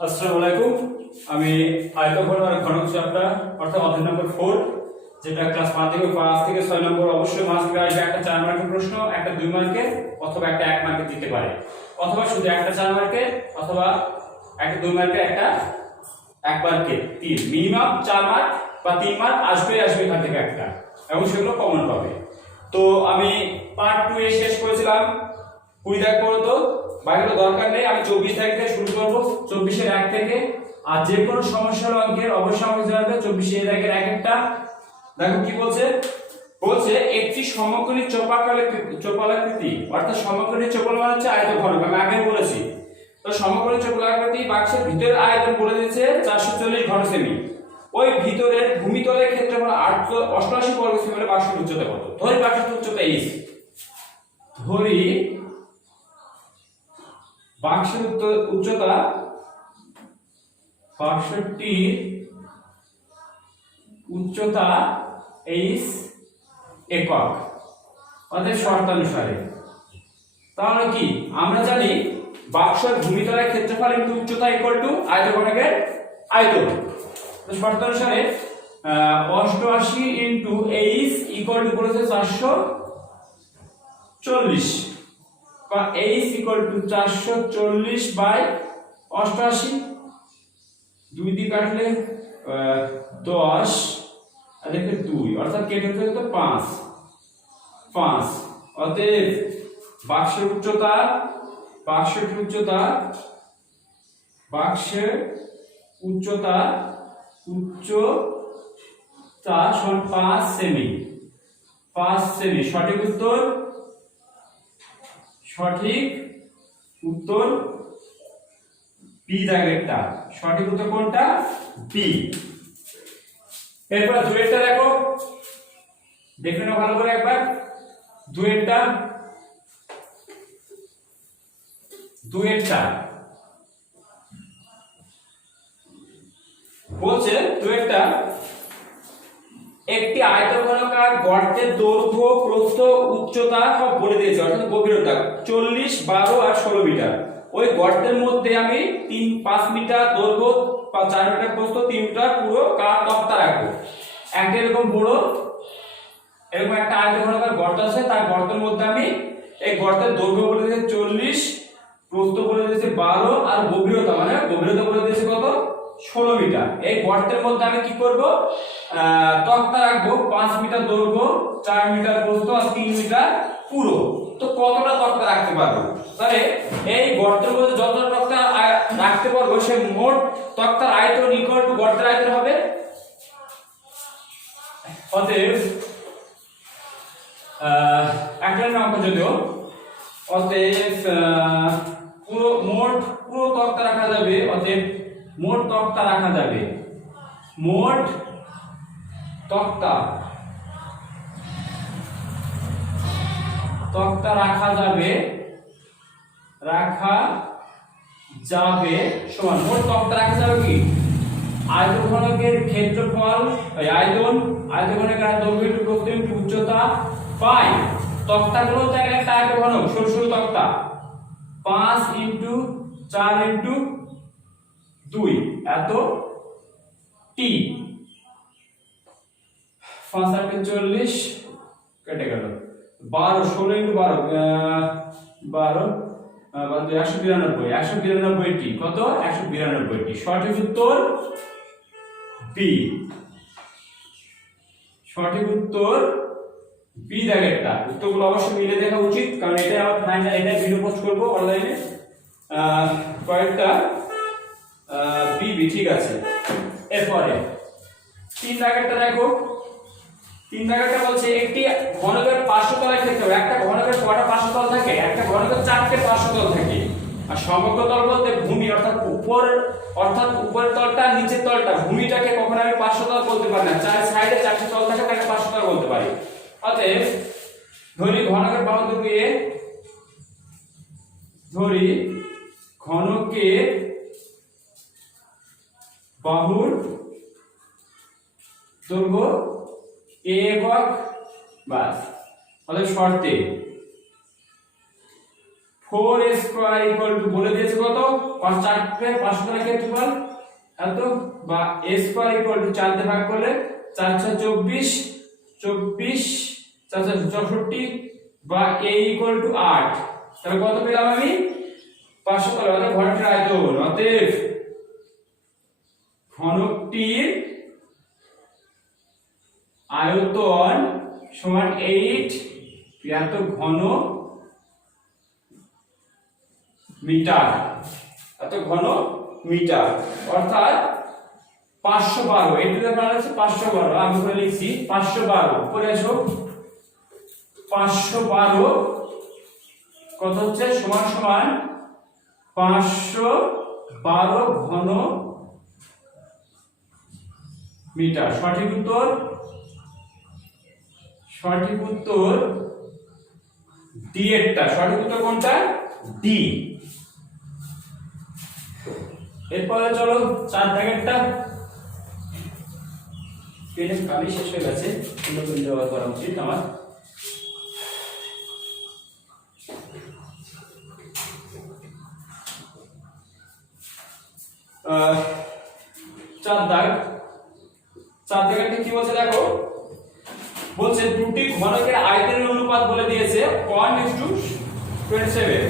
আসসালামু আলাইকুম। আমি আয়তঘন আর ঘনক চ্যাপ্টার অর্থাৎ অধ্যায় নম্বর 4 যেটা ক্লাস 5 থেকে 6 নম্বর অবশ্যই মাস্ট আসবে। একটা 4 মার্কের প্রশ্ন, একটা 2 মার্কের, অথবা একটা 1 মার্কের দিতে পারে, অথবা শুধু একটা 4 মার্কের, অথবা একটা 2 মার্কের, একটা 1 মার্কের। 3 মিনিমাম 4 মার্ক বা 3 মার্ক আসবে এখান থেকে একটা, এবং সেগুলো কমন পাবে। তো আমি পার্ট 2 এ শেষ করেছিলাম 20 দাগ পর্যন্ত। বাকিগুলো দরকার নেই, আমি 24 তারিখ থেকে শুরু করব, 24 এর 1 থেকে। আর যে কোনো সমস্যার অঙ্কের অবশ্যই আমাকে জানাবে 24 এর 1 এর এক একটা। দেখো কি বলছে, একটি সমকোণী চৌপালাকৃতি অর্থাৎ সমকোণী চৌপাল মানে হচ্ছে আয়তঘনক, আমি আগে বলেছি। তো সমকোণী চৌপালাকৃতি বাক্সের ভিতরের আয়তন বলে দিয়েছে 440 ঘন সেমি। ওই ভিতরের ভূমিতলের ক্ষেত্রফল 88 বর্গ সেমি হলে বাক্সের উচ্চতা কত? ধরি বাক্সের উচ্চতা h, ধরি বাক্সের উচ্চতা, বাক্সটির উচ্চতা h একক, অর্থাৎ শর্তানুসারে। তাহলে কি আমরা জানি বাক্সের ভূমিতলের ক্ষেত্রফল ইনটু উচ্চতা ইকুয়াল টু আয়তঘনকের আয়তন। তো শর্তানুসারে 88 ইনটু h ইকুয়াল টু বলেছে 440, বা h ইকুয়াল টু 440 বাই 88, দুই দিয়ে কাটলে 10 আর এখানে 2, অর্থাৎ কেটে ফেলতে তো 5। অতএব বাক্সের উচ্চতা সমান 5 সেমি। সঠিক উত্তর বি দাগেরটা। সঠিক উত্তর কোনটা? বি। এরপর দুয়েরটা দেখো, দেখে নাও ভালো করে একবার। দুয়েরটা বলছে, একটি আয়তঘনকার গর্তের দৈর্ঘ্য, প্রস্থ, উচ্চতা সব বলে দিয়েছে, অর্থাৎ গভীরতা 40, 12 আর 16 মিটার। ওই গর্তের মধ্যে আমি 5 মিটার দৈর্ঘ্য, 4 মিটার প্রস্থ, 3 মিটার পুরো কার তক্তা রাখবো। একটা এরকম বড় এরকম একটা আয়তঘনকার গর্ত আছে, তার গর্তের মধ্যে আমি এই গর্তের দৈর্ঘ্য বলে দিয়েছে 40, প্রস্থ বলে দিয়েছে 12 আর গভীরতা বলে দিয়েছে কত? 16 মিটার। এই গর্তের মধ্যে আমি কি করব? তক্তা রাখবো 5 মিটার দৈর্ঘ্য, 4 মিটার প্রস্থ আর 3 মিটার পুরো। তো কতটা তক্তা রাখতে পারবো? তাহলে এই গর্তের মধ্যে যতটা তক্তা রাখতে পারবো সে মোট তক্তার আয়তন ইকুয়াল টু গর্তের আয়তন হবে। অতএব একটা অঙ্ক যদিও, অতএব পুরো তক্তা রাখা যাবে। অতএব মোট তক্তা রাখা যাবে সমান মোট তক্তা রাখা যাবে কি? আয়তঘনকের ক্ষেত্রফল, আয়তঘনকের দৈর্ঘ্য ইনটু প্রস্থ ইনটু উচ্চতা বাই তক্তাগুলো তো একটা আয়তঘনক, সরু তক্তা, 5 ইনটু 4 ইনটু 2 এত টি, 5 আর 40 কেটে গেল, 12, 16 ইনটু 12 192 টি, কত? 192 টি। সঠিক উত্তর বি। বি দাগেরটা। উত্তরগুলো অবশ্যই মিলে দেখা উচিত, কারণ এটা আমার ফাইনাল, এটা ভিডিও পোস্ট করব অনলাইনে। কয়েকটা বি ঠিক আছে। এরপরে 3 দাগেরটা দেখো। 3 দাগেরটা বলছে একটি ঘনকের পার্শ্বতলের ক্ষেত্রে, একটা ঘনকের কয়টা পার্শ্বতল থাকে? একটা ঘনকের 4টে পার্শ্বতল থাকে। আর সমগ্র তল বলতে ভূমি, অর্থাৎ উপরের তলটা, নিচের তলটা, ভূমিটাকে কখনো আমি পার্শ্বতল বলতে পারি না। 4 সাইডে 4টে তল থাকে, তাকে পার্শ্বতল বলতে পারি। অতএব ধরি ঘনকের বাহুর দৈর্ঘ্য a একক, বাস। অতএব শর্তে 4 স্কয়ার ইকুয়াল টু বলে দিয়েছে কত? চারটে 500 তলের ক্ষেত্রফল এত, বা a স্কয়ার ইকুয়াল টু 4 দিয়ে ভাগ করলে 4 6 24, 24 4 4 64, বা a ইকুয়াল টু 8। তাহলে কত পেলাম আমি? 500 তলে, অর্থাৎ ঘনকটির আয়তন। অতএব ঘনকটির আয়তন সমান 8 এত ঘন মিটার, এত ঘন মিটার, অর্থাৎ 512। এই টু দ্য পাওয়ার হচ্ছে 512, আমি করে লিখছি 512। উপরে আসো, 512 কত হচ্ছে? সমান সমান 512 ঘন মিটার। সঠিক উত্তর, সঠিক উত্তর ডি এরটা। সঠিক উত্তর কোনটা? ডি। এরপরে চলো 4 দাগেরটা। পেনের কালি শেষ হয়ে গেছে, নতুন ব্যবহার করা উচিত আমার। চার দাগেরটা কি বলছে দেখো, বলছে দুটি ঘনকের আয়তনের অনুপাত বলে দিয়েছে 1:27।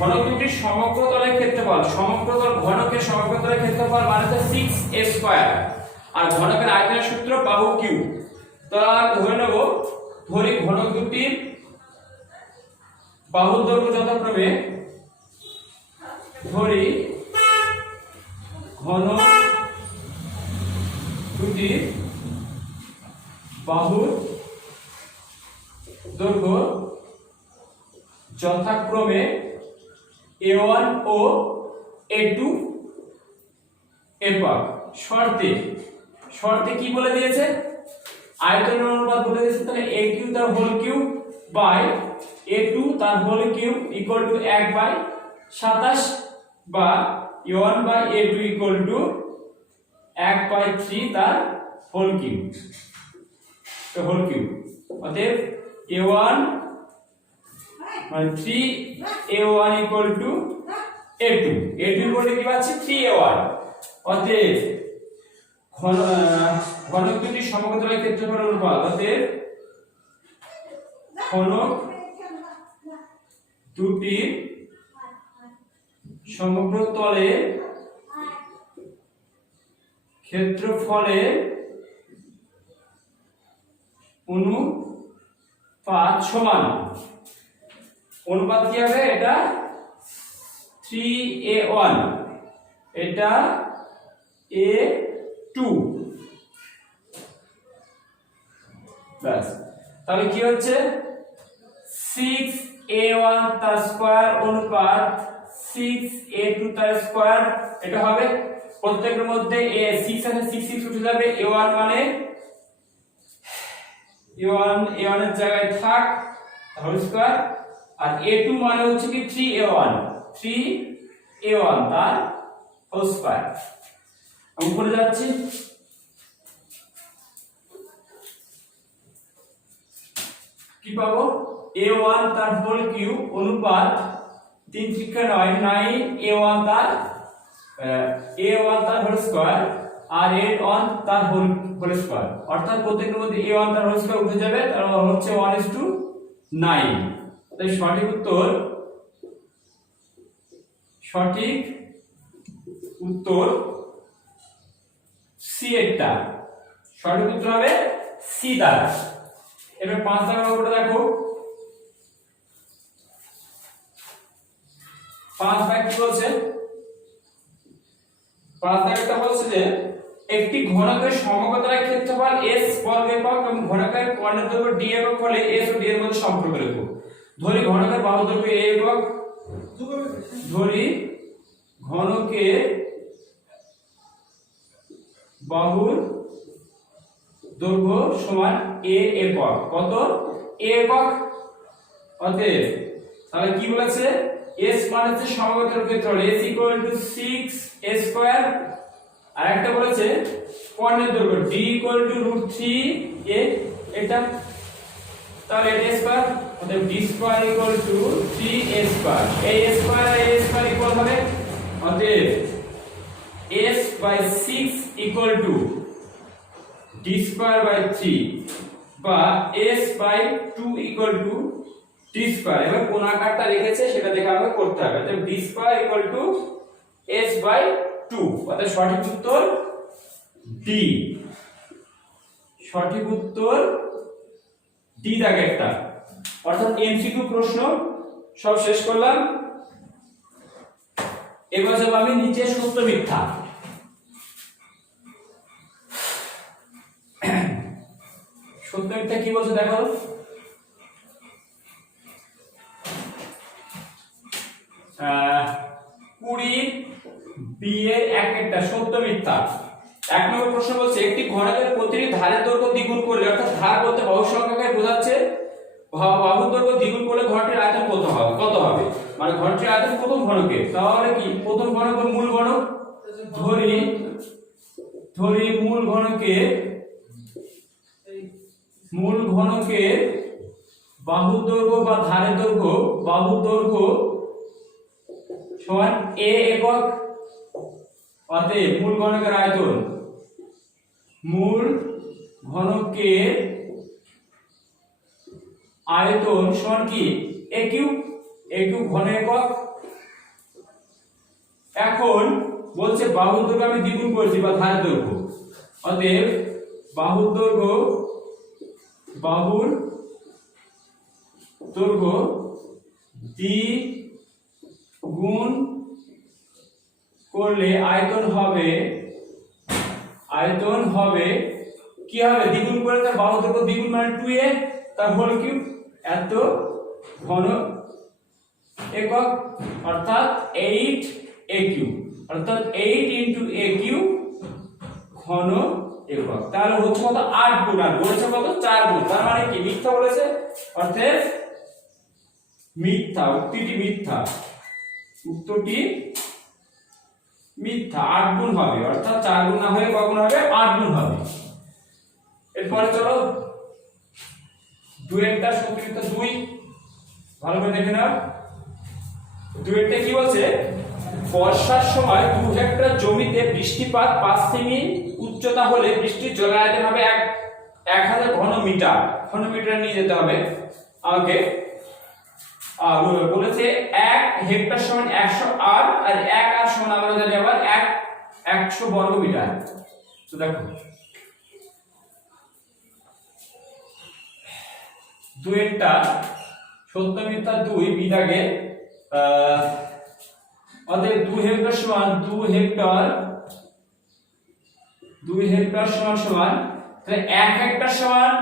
ঘনক দুটির সমগ্র তলের ক্ষেত্রফল, সমগ্র তল ঘনকের সমগ্র তলের ক্ষেত্রফল মানে হচ্ছে 6a স্কয়ার, আর ঘনকের আয়তনের সূত্র বাহু কিউ। তো ধরে নেব, ধরি ঘনক দুটির বাহুর দৈর্ঘ্য যথাক্রমে, ধরি ঘনক দুটির বাহুর দৈর্ঘ্য যথাক্রমে a1 ও a2 একক। শর্তে, শর্তে কি বলে দিয়েছে? আয়তনের অনুপাত বলে দিয়েছে। তাহলে a3 তার হোল কিউব বাই a2 তার হোল কিউব ইকুয়াল টু 1/27, বা a1 by a2 equal to 1/3 তার হোল কিউব, তো হোল কিউব। অতএব a1 মানে 3a1 equal to a2, a2 equal to কি পাচ্ছি? 3a1। অতএব ঘনক দুটি সমগ্র তলের ক্ষেত্রফল অনুপাত, অতএব ঘনক দুটি সমগ্র তলের ক্ষেত্রফলের অনুপাত সমান, অনুপাত কি হবে? এটা 3a1, এটা a2, ব্যাস। তাহলে কি হচ্ছে? 6a1 তার স্কয়ার অনুপাত 6a2 তার স্কয়ার, এটা হবে। প্রত্যেকের মধ্যে a 6 আছে, 6 6 উঠে যাবে। a1 মানে a1 এর জায়গায় থাক হোল স্কয়ার, আর a2 মানে হচ্ছে কি 3a1 তার হোল স্কয়ার। আমি উপরে যাচ্ছি, কি পাবো? a1 তার হোল কিউব অনুপাত 3 3 9 a1 তার হোল স্কয়ার, আর a1 তার হোল স্কয়ার, অর্থাৎ প্রত্যেকের মধ্যে a1 তার হোল স্কয়ার উঠে যাবে, তার হচ্ছে 1:9। তাই সঠিক উত্তর, সঠিক উত্তর সি এরটা। সঠিক উত্তর হবে সি দ্বারা। এবার 5 দাগের অঙ্কটা দেখো। 5 দাগ কি বলছে? 5 দাগটা বলছে যে একটি ঘনকের সমগ্র তলের ক্ষেত্রফল s বর্গ একক এবং ঘনকের কর্ণের দৈর্ঘ্য d একক হলে s ও d এর মধ্যে সম্পর্ক লেখো। ধরি ঘনকের বাহু দৈর্ঘ্য a একক, ধরি ঘনকের বাহুর দৈর্ঘ্য সমান a একক। কত? a একক। অতএব তাহলে কি বলেছে? s মানে হচ্ছে সমগ্র তলের ক্ষেত্রফল, s equal to 6a square. আর একটা বলেছে কর্ণের দৈর্ঘ্য d ইকুয়াল টু √3a, এটা তাহলে এটা স্কয়ার, অতএব d square equal to 3a square. a square আর a স্কয়ার ইকুয়াল হবে, অতএব অতএব s/6 equal to d square by 3 বা s/2 equal to d square। এবার কোন আকারটা রেখেছে সেটা দেখে আমাকে করতে হবে। অতএব d square equal to s/2। অতএব সঠিক উত্তর d। সঠিক উত্তর ডি দাগেরটা। অর্থাৎ এমসিকিউ প্রশ্ন সব শেষ করলাম। এবার যাব আমি নিচে সত্য মিথ্যা। সত্য মিথ্যা কি বলছে দেখো। 20 বি এর একটা সত্য মিথ্যা। এক নম্বর প্রশ্ন বলছে একটি ঘনকের প্রতিটি ধারের দৈর্ঘ্য দ্বিগুণ করলে, অর্থাৎ ধার বলতে বাহু সংখ্যাকে বোঝাচ্ছে, বাহুর দৈর্ঘ্য দ্বিগুণ করলে ঘনটির আয়তন কত হবে, মানে ঘনটির আয়তন প্রথম ঘনকের। তাহলে কি প্রথম ঘনক মূল ঘনক ধরি মূল ঘনকের বাহুর দৈর্ঘ্য বা ধারের দৈর্ঘ্য, বাহুর দৈর্ঘ্য সমান a একক। অতএব মূল ঘনকের আয়তন, মূল ঘনকের আয়তন সমান কি a কিউব ঘন একক। এখন বলছে বাহুর দৈর্ঘ্য আমি দ্বিগুণ করেছি বা ধারের দৈর্ঘ্য। অতএব বাহুর দৈর্ঘ্য দ্বিগুণ করলে আয়তন হবে কি হবে, দ্বিগুণ করে তার বাহুর দৈর্ঘ্য দ্বিগুণ মানে 2a, তার হোল কিউব, এত ঘন একক, অর্থাৎ 8a কিউব, অর্থাৎ 8 into a কিউব ঘন একক। তাহলে হচ্ছে কত 8 গুণ, আর বলেছে কত 4 গুণ। তার মানে কি মিথ্যা বলেছে, অর্থাৎ মিথ্যা, উক্তিটি মিথ্যা, উত্তরটি মিথ্যা। 8 গুণ হবে, অর্থাৎ 4 গুণ না হয়ে কগুণ হবে 8 গুণ হবে। এরপরে চলো দুইটা সত্যি মিথ্যা 2 ভালো করে দেখে নাও। দুইটা কি বলছে, বর্ষার সময় 2 হেক্টর জমিতে বৃষ্টিপাত 5 সেমি উচ্চতা হলে বৃষ্টির জলের আয়তন হবে 1000 ঘনমিটার। ঘনমিটার নিয়ে যেতে হবে আমাকে। আর বলেছে 1 হেক্টর সমান 100 আর 1 আর সমান আমরা জানি আবার 100 বর্গ মিটার। তো দেখো দুইটা সত্য মিথ্যা 2 বিভাগে। অতএব 2 হেক্টর সমান 2 হেক্টর সমান তাহলে 1 হেক্টর সমান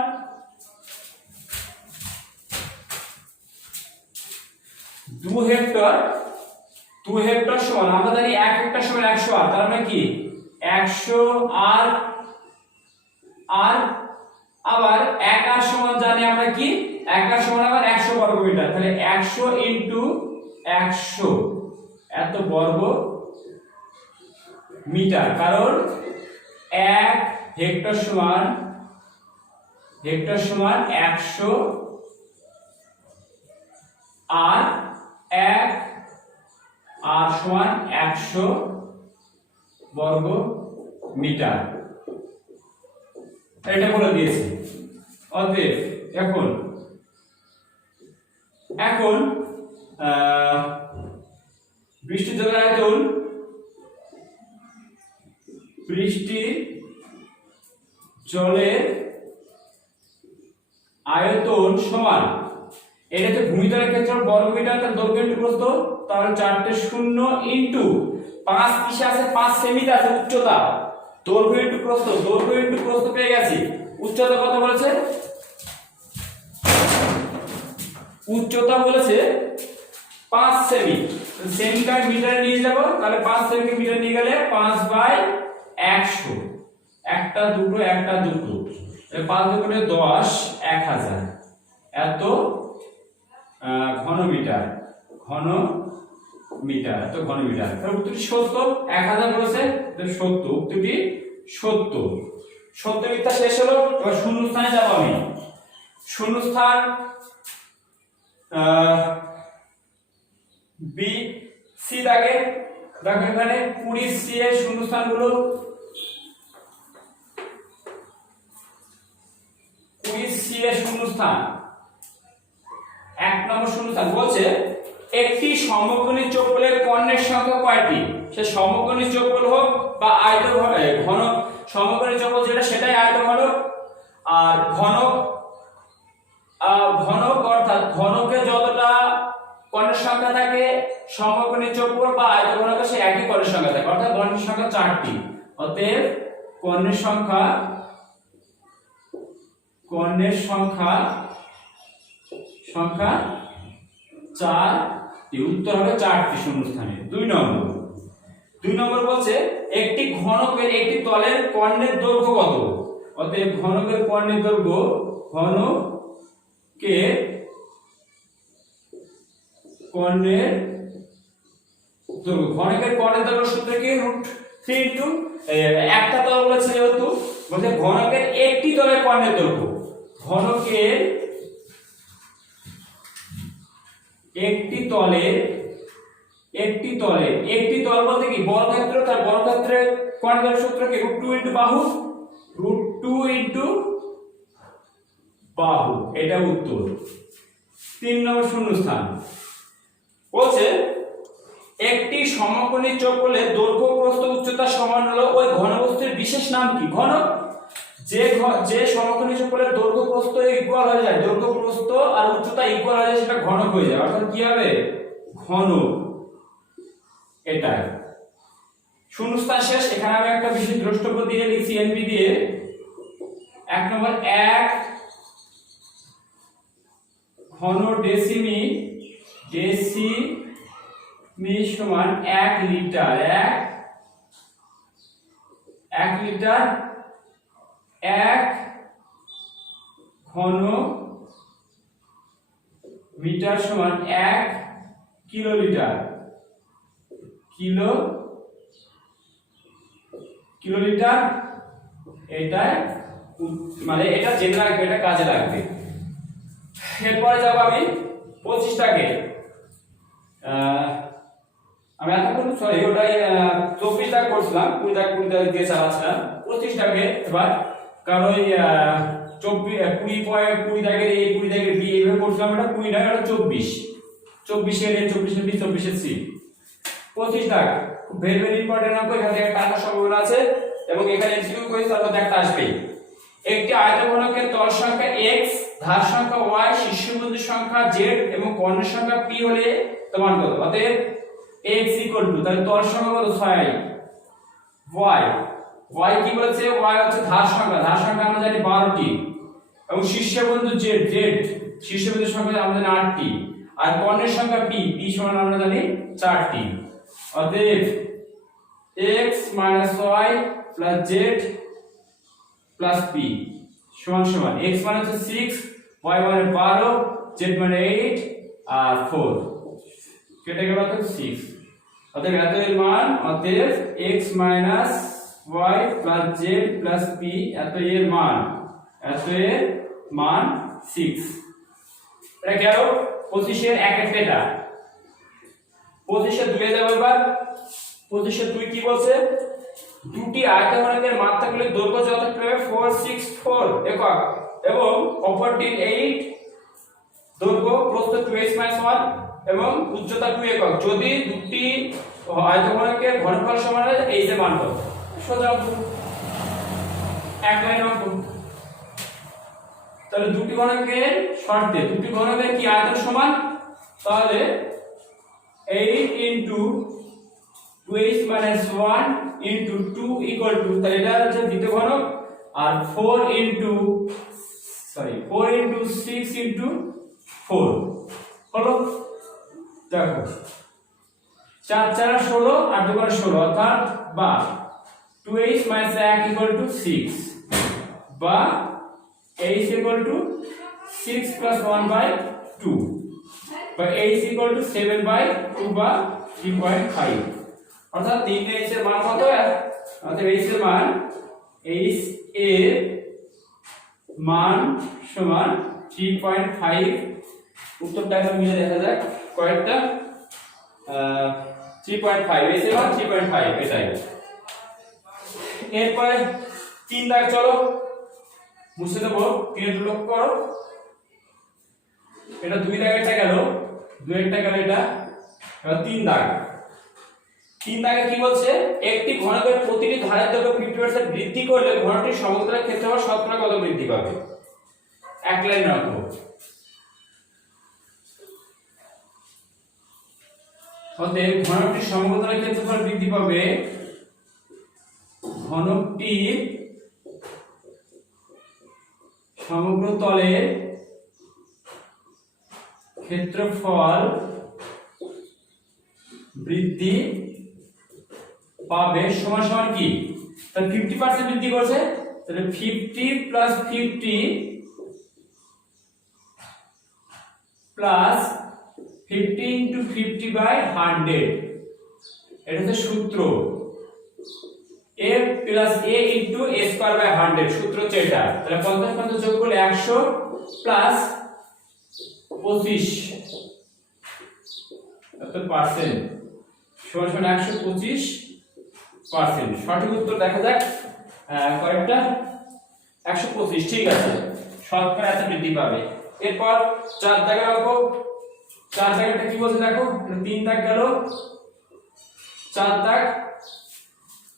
2 হেক্টর সমান আমরা জানি 1 হেক্টর সমান 100 আর, তার মানে কি 100 আর আবার 1 আর সমান জানি আমরা কি 1 আর সমান আবার 100 বর্গ মিটার। তাহলে 100 into 100 এত বর্গ মিটার, কারণ 1 হেক্টর সমান 100 আর 1 আর সমান 100 বর্গ মিটার, এটা বলে দিয়েছি। অতএব এখন বৃষ্টির জলের আয়তন, বৃষ্টির জলের আয়তন সমান, এটা হচ্ছে ভূমিতলের ক্ষেত্রফল বর্গ মিটার, তার দৈর্ঘ্য ইনটু প্রস্থ, তাহলে 4টে 0 ইনটু 5 কিসে আছে 5 সেমিতে আছে উচ্চতা, দৈর্ঘ্য ইনটু প্রস্থ পেয়ে গেছি। উচ্চতা কত বলেছে, উচ্চতা বলেছে 5 সেমি। সেমিকে মিটারে নিয়ে যাব, তাহলে 5 সেমিকে মিটার নিয়ে গেলে 5/100, একটা দুটো 5 দুগুণে 10, 1000 এত ঘনমিটার। এত ঘনমিটার। তাহলে উত্তরটি সত্য। 1000 বলেছে, সত্য, উত্তরটি সত্য। সত্য মিথ্যা শেষ হলো। এবার শূন্যস্থানে যাব আমি। শূন্যস্থান বি সি দাগে দেখো এখানে 20 সি এর শূন্যস্থানগুলো 20 সি এর শূন্যস্থান। 1 নম্বর শূন্যস্থান বলছে একটি সমকোণী চৌকোণের কর্ণের সংখ্যা কয়টি? সে সমকোণী চৌকোণ হোক বা ঘন সমকোণী চৌকোণ যেটা সেটাই আয়তঘনক, আর ঘনক অর্থাৎ ঘনকে যতটা কর্ণের সংখ্যা থাকে সমকোণী চৌকোণ বা আয়তঘনকে সে একই কর্ণের সংখ্যা থাকে, অর্থাৎ কর্ণের সংখ্যা 4টি। অতএব কর্ণের সংখ্যা 4টি। উত্তর হবে 4টি শূন্যস্থানে। 2 নম্বর বলছে একটি ঘনকের একটি তলের কর্ণের দৈর্ঘ্য কত? অতএব ঘনকের কর্ণের দৈর্ঘ্য ঘনকের কর্ণের দৈর্ঘ্য সূত্র কি √3 ইনটু একটা তল বলেছে যেহেতু বলতে ঘনকের একটি তলের কর্ণের দৈর্ঘ্য, ঘনকের একটি তল বলতে কি বর্গক্ষেত্র, তার বর্গক্ষেত্রের কর্ণের সূত্র কি √2 ইনটু বাহু, √2 ইনটু বাহু। এটা উত্তর। 3 নম্বর শূন্যস্থান বলছে একটি সমকোণী চৌকোণের দৈর্ঘ্য প্রস্থ উচ্চতা সমান হলো ওই ঘনবস্তুর বিশেষ নাম কি? ঘনক। যে সমকোণী চৌকোণের দৈর্ঘ্য প্রস্থ ইকুয়াল হয়ে যায়, দৈর্ঘ্য প্রস্থ আর উচ্চতা ইকুয়াল হয়ে যায়, সেটা ঘনক হয়ে যায়। অর্থাৎ কি হবে? ঘনক। এটাই শূন্যস্থান শেষ। এখানে আমি একটা বিশেষ দ্রষ্টব্য দিয়ে লিখছি এনবি দিয়ে। 1 নম্বর 1 ঘন ডেসিমি সমান 1 লিটার। 1 লিটার 1 ঘন মিটার সমান 1 কিলোলিটার। কিলোলিটার এটা মানে এটা জেনে রাখবে, এটা কাজে লাগবে। এরপরে যাব আমি 25 টাকে। আমি এতক্ষণ সরি ওটাই 24 টাকা করছিলাম, 20 টাকা দিয়ে চালাচ্ছিলাম। 25 টাকে এবার কারণ ওই 20 দাগের এই 20 দাগের বি এইভাবে করছিলাম। এটা 20 টাকা, এটা 24 এর 24 বি 24 এর সি। 25 টাকা খুব ভেরি ইম্পর্টেন্ট অঙ্ক। এখান থেকে টাকার সম্ভাবনা আছে এবং এখানে এমসিকিউ কোয়েশ্চেন তার মধ্যে একটা আসবেই। একটি আয়তঘনকের তল সংখ্যা x, ধার সংখ্যা y, শীর্ষবিন্দু সংখ্যা z এবং কর্ণের সংখ্যা p হলে মান কত? অতএব x তাহলে তল সংখ্যা কত? 6। y কি বলেছে? y হচ্ছে ধার সংখ্যা আমরা জানি 12টি এবং শীর্ষবিন্দু z শীর্ষবিন্দু সংখ্যা আমরা জানি 8টি, আর কর্ণের সংখ্যা p সমান আমরা জানি 4টি। অতএব x y z p সমান x মানে হচ্ছে 6, y মানে 12, z মানে 8 আর 4 কেটে গেল তো 6। অতএব এত এর মান, অতএব x y z p এত এর মান 6। এটা গেল 25 এর 1 এটা। 25 এর 2 যাব এবার। 25 এর 2 কি বলছে? দুটি আয়তঘনকের মাত্রাগুলির দৈর্ঘ্য যথাক্রমে 464 একক এবং অপরটির 8 দৈর্ঘ্য প্রস্থ 2x-1 এবং উচ্চতা 2 একক যদি দুটি আয়তঘনকের ঘনফল সমান হয় এই যে মান কত? সোজা এক লাইন অঙ্ক। তাহলে দুটি ঘনকের শর্তে দুটি ঘনকের কি আয়তন সমান? তাহলে 8 into 2x-1 into 2 equal to, তাহলে এটা হচ্ছে দ্বিতীয় ঘনক, আর 4 into 6 into 4 হলো। দেখো 4 4 16 আর 2 16 অর্থাৎ বা 2h - 1 equal to 6 বা h equal to 6 plus 1 by 2 বা h equal to 7 by 2 বা 3.5 অর্থাৎ 3 h এর মান কত? অর্থাৎ h এর মান সমান 3.5। উত্তরটা এখন মিলে দেখা যাক কয়েকটা 3.5 এসে মান 3.5 এটাই। এরপরে 3 দাগ চলো মুছে দেব, 3 এর লক্ষ্য করো, এটা 2 দাগেরটা গেল, 2 এরটা গেল, এটা এবার 3 দাগ। 3 দাগে কি বলছে, একটি ঘনকের প্রতিটি ধারের দৈর্ঘ্য 50% বৃদ্ধি করলে ঘনকটির সমগ্রের ক্ষেত্রফল শতকরা কত বৃদ্ধি পাবে? এক লাইন রাখো। অতএব ঘনকটির সমগ্রের ক্ষেত্রফল বৃদ্ধি পাবে, ঘনকটির সমগ্র তলের ক্ষেত্রফল বৃদ্ধি পাবে সমান সমান কি, তাহলে 50% বৃদ্ধি করছে, তাহলে 50 প্লাস 50 প্লাস 50 ইনটু 50 বাই 100, এটা হচ্ছে সূত্র। a plus a into a square by 100 সূত্র হচ্ছে এটা। তাহলে 50 50 যোগ করলে 100 প্লাস 25 এত পার্সেন্ট সমান সমান 125%। সঠিক উত্তর দেখা যাক কয়েকটা, 125, ঠিক আছে, শতকরা এত বৃদ্ধি পাবে। এরপর 4 দাগে রাখো, 4 দাগেরটা কি বলছে দেখো, 3 দাগ গেল, 4 দাগ,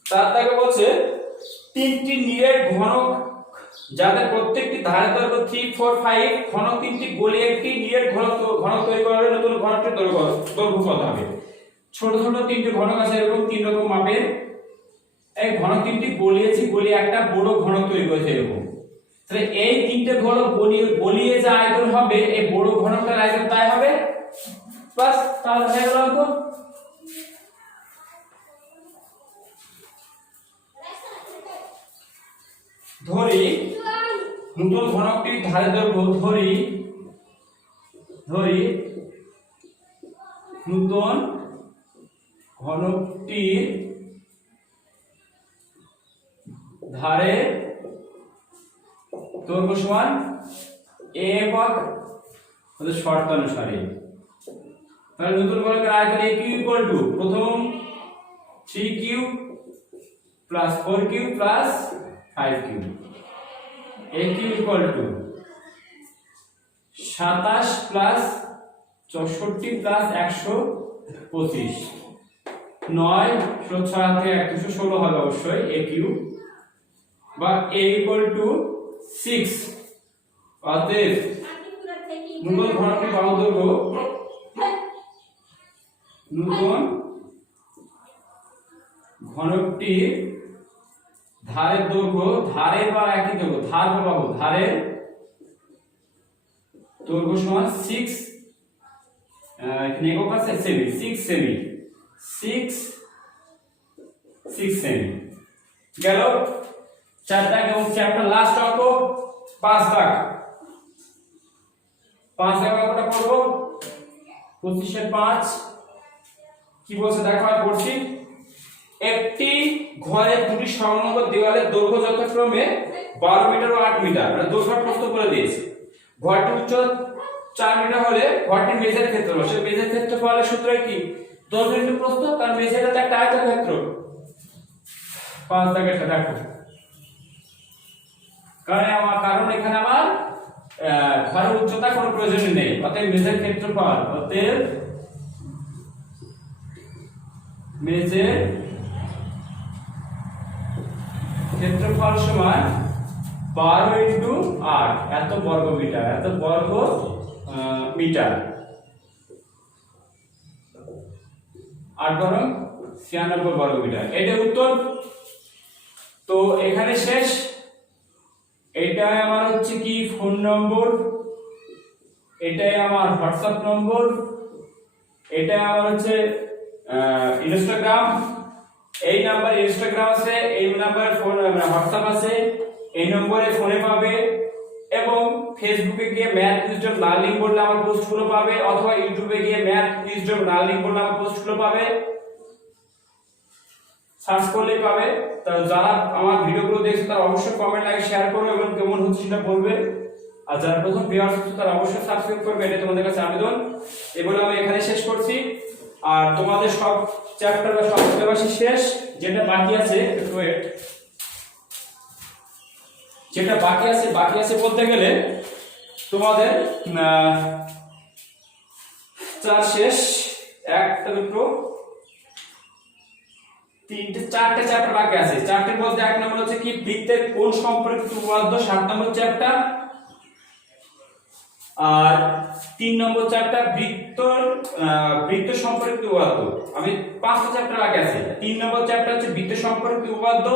4 দাগে বলছে তিনটি নীলের ঘনক যাদের প্রত্যেকটি ধারের দৈর্ঘ্য 3 4 5, ঘনক তিনটি গলি একটি নীলের ঘনক তৈরি করার নতুন ঘনকটির দৈর্ঘ্য কত হবে? ছোট ছোট তিনটি ঘনক আছে এরকম 3 রকম মাপের, এই ঘনক তিনটি গলিয়েছি, গলিয়ে একটা বড় ঘনক তৈরি করেছে এরকম। তাহলে এই তিনটে ঘনক গলিয়ে যে আয়তন হবে, এই বড় ঘনকটার আয়তন তাই হবে, বাস তাহলে হয়ে গেল অঙ্ক। ধরি নতুন ঘনকটির ধারের দৈর্ঘ্য, ধরি নতুন ঘনকটির ধারের দৈর্ঘ্য সমান a ভাগ শর্ত অনুসারে। তাহলে নতুন ঘনকের আয়তন a কিউ ইকুয়াল টু প্রথম 3q plus 4q plus 5q, a Q equal to 27 plus 64 plus 125, 9 + 6 থেকে 116 হবে অবশ্যই a কিউ, বা a ইকুয়াল টু 6। অতএব নতুন ঘনকটির বাহু দৈর্ঘ্য, নতুন ঘনকটির ধারের দৈর্ঘ্য, ধারের বা একই দৈর্ঘ্য, ধার বা বাহু, ধারের দৈর্ঘ্য সমান 6, এখানে একক আছে সেমি, 6 সেমি, 6 সেমি গেল 4 দাগ। এবং চ্যাপ্টার লাস্ট অঙ্ক 5 দাগ, 5 দাগ অঙ্কটা করব, 25 এর 5 কি বলছে দেখো, আমি পড়ছি। একটি ঘরের দুটি সংলগ্ন দেওয়ালের দৈর্ঘ্য যথাক্রমে 12 মিটার ও 8 মিটার, মানে দৈর্ঘ্য প্রস্থ করে দিয়েছে। ঘরটির উচ্চতা 4 মিটার হলে ঘরটির মেঝের ক্ষেত্রফল, সেই মেঝের ক্ষেত্রফলের সূত্র কি, দৈর্ঘ্য ইনটু প্রস্থ, কারণ মেঝেটা তো একটা আয়তক্ষেত্র। 5 দাগেরটা দেখো, কারণ এখানে আমার ঘরের উচ্চতা কোনো প্রয়োজন নেই, অতএব মেঝের ক্ষেত্রফল, অতএব মেঝের ক্ষেত্রফল সমান 12 ইনটু 8, এত বর্গ মিটার, এত বর্গ মিটার, 8 বর্গ 96 বর্গ মিটার, এটা উত্তর। তো এখানে শেষ। এটাই আমার হচ্ছে কি ফোন নম্বর, এটাই আমার হোয়াটসঅ্যাপ নম্বর, এটাই আমার হচ্ছে ইনস্টাগ্রাম, এই নাম্বার ইনস্টাগ্রাম আছে, এই নাম্বার ফোন হোয়াটসঅ্যাপ আছে, এই নম্বরে ফোনে পাবে, এবং ফেসবুকে গিয়ে ম্যাথ উইজডম লার্নিং বললে আমার পোস্টগুলো পাবে, অথবা ইউটিউবে গিয়ে ম্যাথ উইজডম লার্নিং বললে আমার পোস্টগুলো পাবে, সার্চ করলেই পাবে। তো যারা আমার ভিডিওগুলো দেখছে তারা অবশ্যই কমেন্ট লাইক শেয়ার করবে এবং কেমন হচ্ছে সেটা বলবে, আর যারা প্রথম ভিউয়ার্স হচ্ছে তারা অবশ্যই সাবস্ক্রাইব করবে, এটা তোমাদের কাছে আবেদন। এই বলে আমি এখানে শেষ করছি। আর তোমাদের সব চ্যাপ্টার বা সব সিলেবাসই শেষ। যেটা বাকি আছে একটু ওয়েট, যেটা বাকি আছে বলতে গেলে তোমাদের 4 শেষ, 1 দুটো 3টে 4টে চ্যাপ্টার বাকি আছে। 4টের মধ্যে 1 নম্বর হচ্ছে কি বৃত্তের কোণ সম্পর্কিত উপপাদ্য, 7 নম্বর চ্যাপ্টার। আর 3 নম্বর চ্যাপ্টার বৃত্ত সম্পর্কিত উপপাদ্য। আমি 5টা চ্যাপ্টার বাকি আছে। 3 নম্বর চ্যাপ্টার হচ্ছে বৃত্ত সম্পর্কিত উপপাদ্য,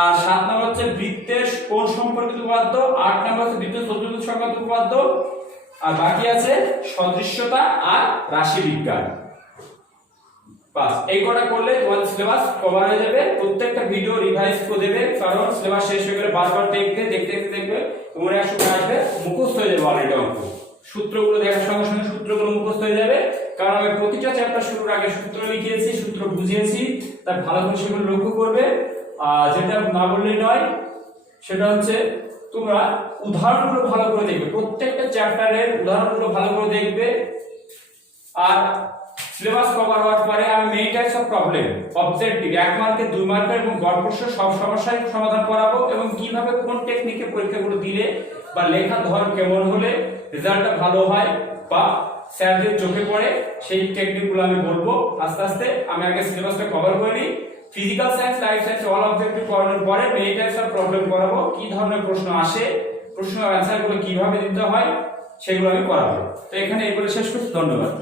আর 7 নম্বর হচ্ছে বৃত্তের কোণ সম্পর্কিত উপপাদ্য, 8 নম্বর হচ্ছে বৃত্ত চতুর্ভুজ সংক্রান্ত উপপাদ্য, আর বাকি আছে সদৃশ্যতা আর রাশি বিজ্ঞান। বাস এই কটা করলে তোমাদের সিলেবাস কভার হয়ে যাবে। প্রত্যেকটা ভিডিও রিভাইজ করে দেবে, কারণ সিলেবাস শেষ হয়ে গেলে বারবার দেখবে তোমার এক সময় আসবে মুখস্থ হয়ে যাবে অলরেডি অঙ্ক। সূত্রগুলো দেখার সঙ্গে সঙ্গে সূত্রগুলো মুখস্থ হয়ে যাবে, কারণ আমি প্রতিটা চ্যাপ্টার শুরুর আগে সূত্র লিখিয়েছি, সূত্র বুঝিয়েছি। তাই ভালো করে সেগুলো লক্ষ্য করবে। যেটা না বললেই নয়, সেটা হচ্ছে তোমরা উদাহরণগুলো ভালো করে দেখবে, প্রত্যেকটা চ্যাপ্টারের উদাহরণগুলো ভালো করে দেখবে। আর সিলেবাস কভার হওয়ার পরে আমি main types of problem, objective 1 মার্কের 2 মার্কের এবং গড় প্রশ্ন সব সমস্যার সমাধান করাবো, এবং কিভাবে কোন টেকনিকে পরীক্ষাগুলো দিলে বা লেখার ধরন কেমন হলে রেজাল্টটা ভালো হয় বা স্যারদের চোখে পড়ে, সেই টেকনিকগুলো আমি বলবো আস্তে আস্তে। আমি আগে সিলেবাসটা কভার করে নিই। Physical science, life science all objective করানোর পরে মেইন টাইপস অফ প্রবলেম করাবো, কি ধরনের প্রশ্ন আসে, প্রশ্ন অ্যানসারগুলো কিভাবে দিতে হয় সেগুলো আমি করাবো। তো এখানে এগুলো শেষ করছি। ধন্যবাদ।